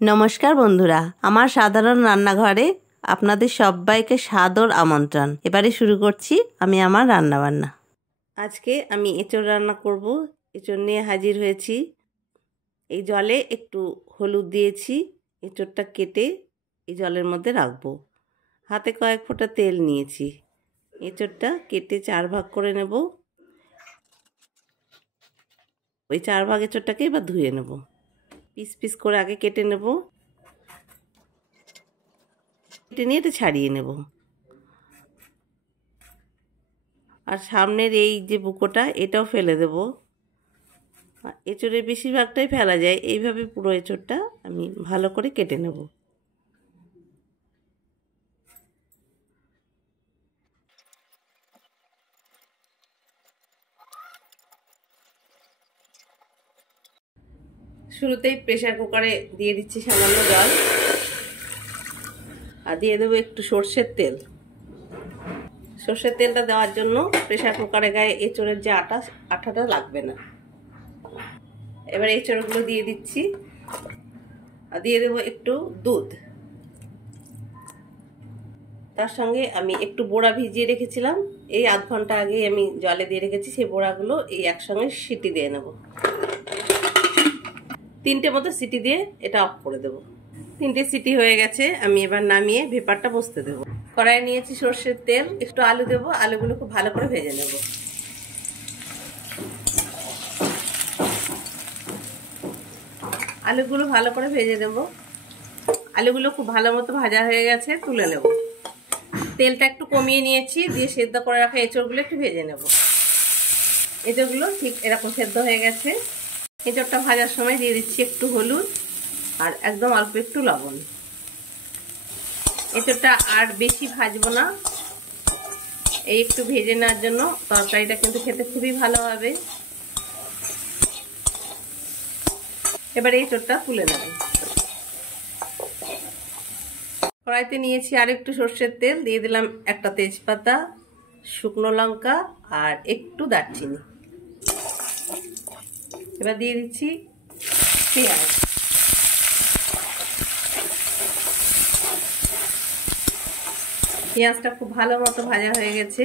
নমস্কার বন্ধুরা, আমার সাধারণ রান্নাঘরে আপনাদের সবাইকে সাদর আমন্ত্রণ। এবারে শুরু করছি আমি আমার রান্নাবান্না। আজকে আমি এঁচোড় রান্না করব। এঁচোড় নিয়ে হাজির হয়েছি। এই জলে একটু হলুদ দিয়েছি। এঁচোড়টা কেটে এই জলের মধ্যে রাখবো। হাতে কয়েক ফোঁটা তেল নিয়েছি। এঁচোড়টা কেটে 4 ভাগ করে নেব। ওই 4 ভাগ এঁচোড়টাকে এবার ধুয়ে নেব। পিস পিস করে আগে কেটে নেব। কেটে নিয়ে এটা ছাড়িয়ে নেব। আর সামনের এই যে বুকোটা এটাও ফেলে দেব। এঁচোড়ের বেশিরভাগটাই ফেলা যায়। এইভাবে পুরো এঁচোড়টা আমি ভালো করে কেটে নেব। শুরুতেই প্রেসার কুকারে দিয়ে দিচ্ছি সামান্য জল, আর দিয়ে দেবো একটু সর্ষের তেল। সর্ষের তেলটা দেওয়ার জন্য প্রেসার কুকারে গায়ে এঁচোড়ের যে আঠাটা লাগবে না। এবার এঁচোড়গুলো দিয়ে দিচ্ছি, আর দিয়ে দেবো একটু দুধ। তার সঙ্গে আমি একটু বোড়া ভিজিয়ে রেখেছিলাম, এই আধ ঘন্টা আগে আমি জলে দিয়ে রেখেছি। সেই বোড়াগুলো এই একসঙ্গে সিটি দিয়ে নেব। 3টে মতো সিটি দিয়ে এটা অফ করে দেব। 3টে সিটি হয়ে গেছে। আমি এবার নামিয়ে ভেপারটা বসতে দেবো। কড়াইয়ে নিয়েছি সর্ষের তেল, একটু আলু দেবো। আলুগুলো খুব ভালো করে ভেজে নেব। আলুগুলো ভালো করে ভেজে নেব। আলুগুলো খুব ভালো মতো ভাজা হয়ে গেছে, তুলে নেব। তেলটা একটু কমিয়ে নিয়েছি, দিয়ে সেদ্ধ করে রাখা এঁচোড়গুলো একটু ভেজে নেব। এঁচোড়গুলো ঠিক এরকম সেদ্ধ হয়ে গেছে। এঁচোড়টা ভাজার সময় দিয়ে দিচ্ছি একটু হলুদ আর একদম অল্প একটু লবণ। এঁচোড়টা আর বেশি ভাজবো না, এই একটু ভেজে নেওয়ার জন্য তরকারিটা কিন্তু খেতে খুবই ভালো হবে। এবার এঁচোড়টা তুলে নেব। কড়াইতে নিয়েছি আর একটু সর্ষের তেল, দিয়ে দিলাম একটা তেজপাতা, শুকনো লঙ্কা আর একটু দারচিনি। এবার দিয়ে দিচ্ছি পেঁয়াজ। পেঁয়াজটা খুব ভালো মতো ভাজা হয়ে গেছে।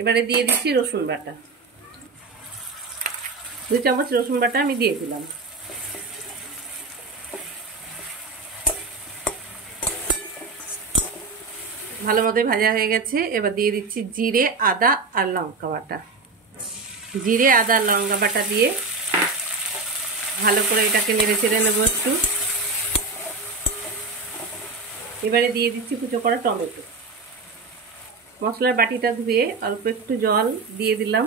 এবারে দিয়ে দিচ্ছি রসুন বাটা। 2 চামচ রসুন বাটা আমি দিয়ে দিলাম। ভালো মতো ভাজা হয়ে গেছে। এবার দিয়ে দিচ্ছি জিরে, আদা আর লঙ্কা বাটা। জিরে, আদা, লঙ্কা বাটা দিয়ে ভালো করে এটাকে নেড়ে চেড়ে নেবো একটু। এবারে দিয়ে দিচ্ছি কুচো করা টমেটো। মশলার বাটিটা ধুয়ে অল্প একটু জল দিয়ে দিলাম।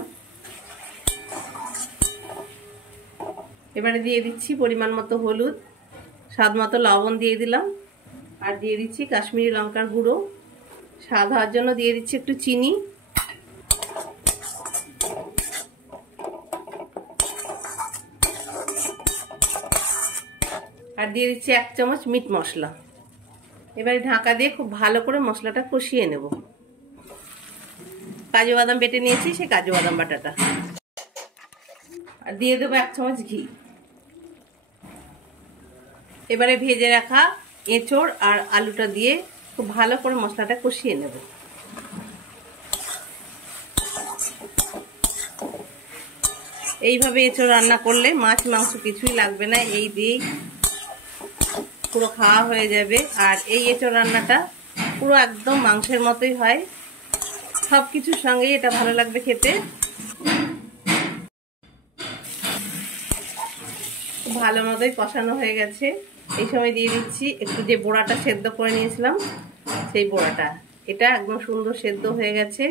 এবারে দিয়ে দিচ্ছি পরিমাণ মতো হলুদ, স্বাদ মতো লবণ দিয়ে দিলাম, আর দিয়ে দিচ্ছি কাশ্মীরি লঙ্কার গুঁড়ো। স্বাদ হওয়ার জন্য দিয়ে দিচ্ছি একটু চিনি। আর দিয়ে দিচ্ছি 1 চামচ মিট মশলা। এবারে ঢাকা দিয়ে খুব ভালো করে মশলাটা কষিয়ে নেব। কাজু বাদাম বেটে নিয়েছি, সেই কাজু বাদাম বাটাটা। আর দিয়ে দেবো 1 চামচ ঘি। এবারে ভেজে রাখা এঁচোড় আর আলুটা দিয়ে খুব ভালো করে মশলাটা কষিয়ে নেব। এইভাবে এঁচোড় রান্না করলে মাছ মাংস কিছুই লাগবে না, এই দিয়েই পুরো খাওয়া হয়ে যাবে। আর এই এঁচোড় রান্নাটা পুরো একদম মাংসের মতোই হয়। সব কিছুর সঙ্গেই এটা ভালো লাগবে খেতে। খুব ভালো মতোই কষানো হয়ে গেছে। এই সময় দিয়ে দিচ্ছি একটু যে বোড়াটা সেদ্ধ করে নিয়েছিলাম, সেই বোড়াটা। এটা একদম সুন্দর সেদ্ধ হয়ে গেছে,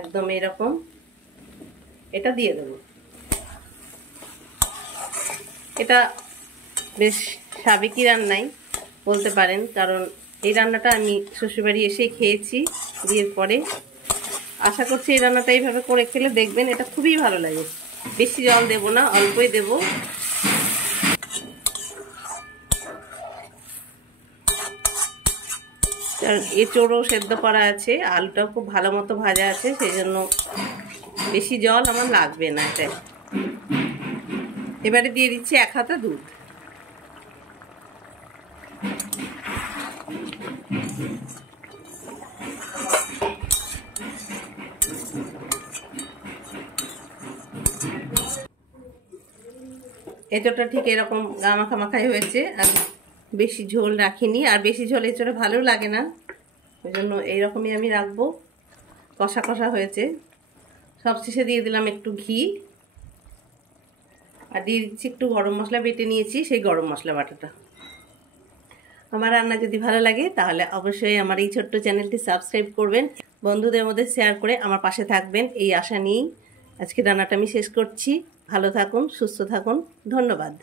একদম এরকম। এটা দিয়ে দেবো। এটা বেশ সাবেকি রান্নাই বলতে পারেন, কারণ এই রান্নাটা আমি শ্বশুরবাড়ি এসে খেয়েছি বিয়ের পরে। আশা করছি এই রান্নাটা এইভাবে করে খেলে দেখবেন এটা খুবই ভালো লাগে। বেশি জল দেব না, অল্পই দেব। এঁচোড়ও সেদ্ধ করা আছে, আলুটাও খুব ভালো মতো ভাজা আছে, সেই জন্য বেশি জল আমার লাগবে না। এটা এবারে দিয়ে দিচ্ছি 1 হাতা দুধ। এঁচোড়টা ঠিক এরকম গামাখা মাখাই হয়েছে, আর বেশি ঝোল রাখিনি, আর বেশি ঝোল এঁচোড়ে ভালো লাগে না, ওই জন্য এইরকমই আমি রাখবো। কষা কষা হয়েছে। সবশেষে দিয়ে দিলাম একটু ঘি, আর দিয়ে দিচ্ছি একটু গরম মশলা বেটে নিয়েছি, সেই গরম মশলা বাটাটা। আমার রান্না যদি ভালো লাগে তাহলে অবশ্যই আমার এই ছোট্ট চ্যানেলটি সাবস্ক্রাইব করবেন, বন্ধুদের মধ্যে শেয়ার করে আমার পাশে থাকবেন, এই আশা নিয়েই আজকে রান্নাটা আমি শেষ করছি। ভালো থাকুন, সুস্থ থাকুন, ধন্যবাদ।